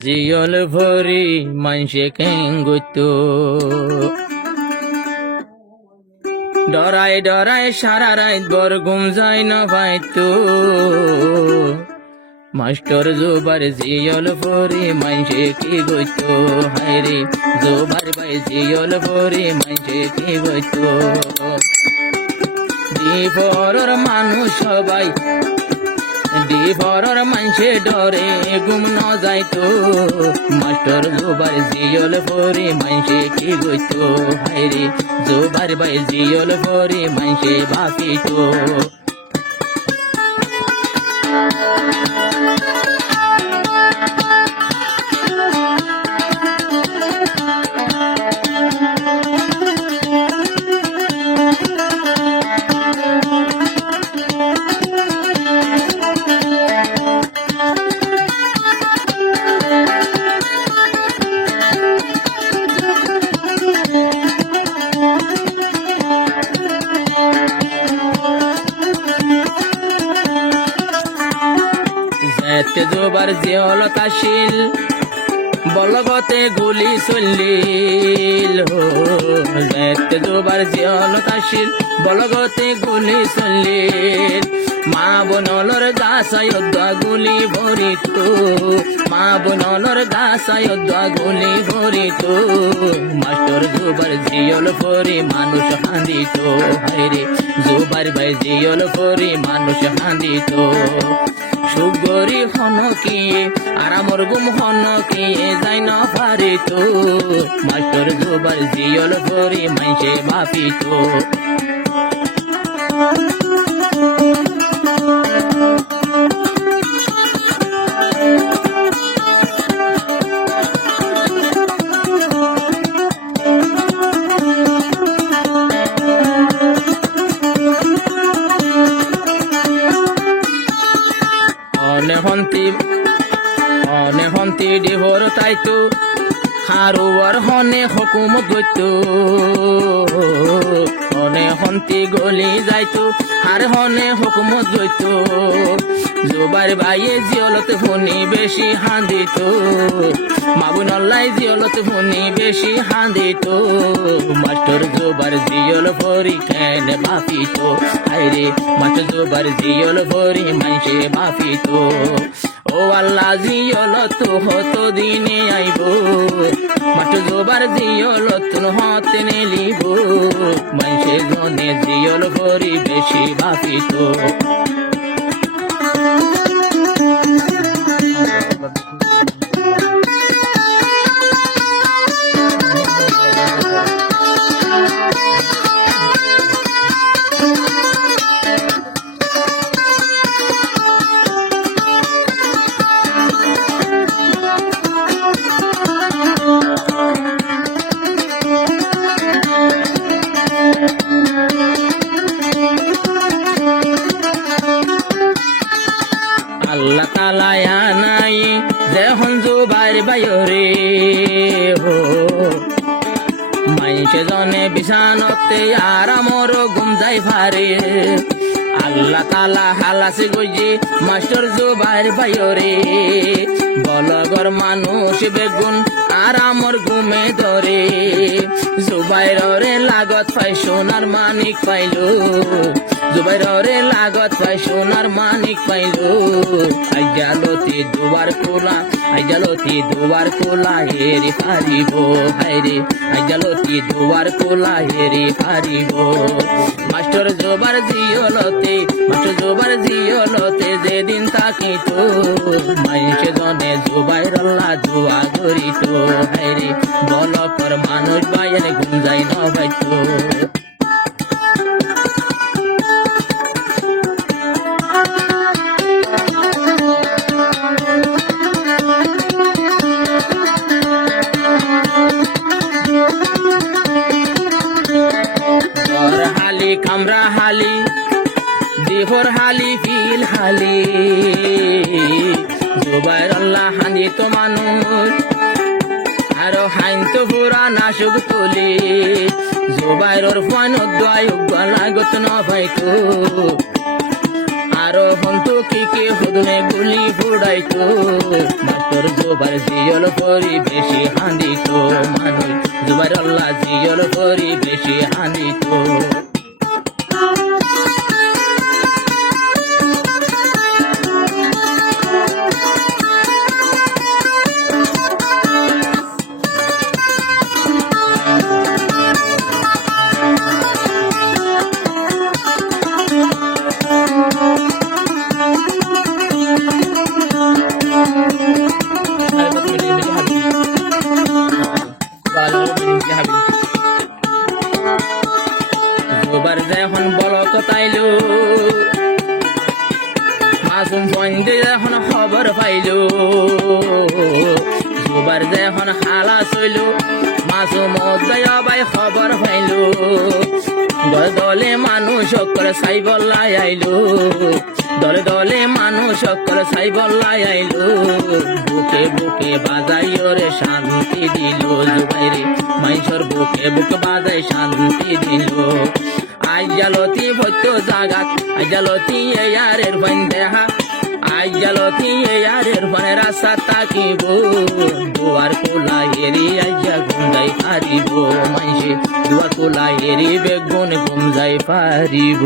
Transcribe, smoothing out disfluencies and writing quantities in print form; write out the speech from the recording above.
জিয়ল ভরি মানসে কেঙ্গুতো ডরাই ডরাই সারা রাত বর ঘুম যায় না পাইতো মাস্টার জোবার জিয়ল ভরি মানসে কি গইতো হায়রে জোবার ভাই জিয়ল ভরি মানসে কি গইতো দিবরর মানুষ সবাই দিবরর মানসে ডরে ঘুম ন যাইতো মাস্টার জোবার জিয়ল ভরি মানসে কি গইতো হায়রে জোবার ভাই জিয়ল ভরি মানসে ভাবিতো যেতে জোবার জিয়ল তাশিল বলগতে গুলি চলিল যেতে জোবার জিয়ল তাশিল বলগতে গুলি চলিল মা বনলর গাছায়দ গুলি ভরিত মা বনলর গাছায়দ গুলি ভরিত মাস্টার জোবার জিয়ল ভরি মানুষ হাঁদিত হায়রে জোবার ভাই জিয়ল ভরি মানুষ হাঁদিত সুগরি হনকিয়ে আরামর গুম হনকিয়ে যাই না পারিত মাস্টার জোবার জিয়ল ভরি মাইসে ভাবিত হনে হন্তি ডিভর তাইতো হারুয়ার হনে হকুমত গইতো হনে হন্তি গলি যাইতো হার হনে হকুমত গইতো জোবার বাইয়ে জিয়লত ফোনি বেশি হাঁদিত মাবুন আল্লাহ জিয়লত ফোনি বেশি হাঁদিত মাস্টার জোবার জিয়ল ভরি কেন বাপিত আইরে মাস্টার জোবার জিয়ল ভরি মাইসে বাপিত ও আল্লাহ জিয়লত হত দিনে আইব মাস্টার জোবার জিয়লত হতে নেলিব মাইসে গনে জিয়ল ভরি বেশি বাপিত আল্লাহ তালায়া নাই যখন জোবার বাইরে মাইসে জনে বিছানতে আরামর ঘুম যাই ভারে আল্লাহ তালা হালাসে গইজি মাস্টার জোবার বাইরে বলগর মানুষ বেগুন আরামর ঘুমে ধরে জুবাইরে লাগত পাই সোনার মানিক পাইল জুবাইরে লাগত পাই সোনার মানিক পাইল আইজালতি দুবার খোলা হেরি পারিব হায়রে আইজালতি দুবার খোলা হেরি পারিব মাস্টার জোবার জিয়লতে যেদিন তাকিত মাইসে জনে জুবাইরল্লা জুয়া ধরিত হায়রে বলকর মানুষ বাইরে ঘুম যাই না বাইতো হালি কামরা হালি দেহর হালি ফিল হালি জোবাইর আল্লাহ হানি তো মানুষ আরো হাইন তো পুরা নাশুক তুলি জোবাইরর ফান দোয়াই লাগত না পাইতো আরো হন্তু কি হুদনে গুলি ফুড়াইতো মাস্টার জুবার জিয়ল করি বেশি হাঁদিত মানুষ জুবার আল্লাহ জিয়ল করি বেশি হাঁদিত জুবার যখন বলক তাইলো মাসুম ফন্দি যখন খবর পাইলো জুবার যখন খালা চইল মাসুম ভাই খবর পাইলো দলে মানুষ সকল সাইবল্লাই আইলো দলে মানুষ সকল সাইবল্লাই আইলো বুকে বুকে বাজাই ওরে শান্তি দিল জুবাইরে মাইসর বুকে বাজাই শান্তি দিল আইজালতি ভত্য জাগাত আইজালতি ইয়ারের বন দেহা আইজালতি ইয়ারের বনে রাস্তা তাকিব দুয়ার কোলা এরি আইজা গুন্দাই পারিব মাইসে দুয়ার কোলা এরি বেগুন গুম যাই পারিব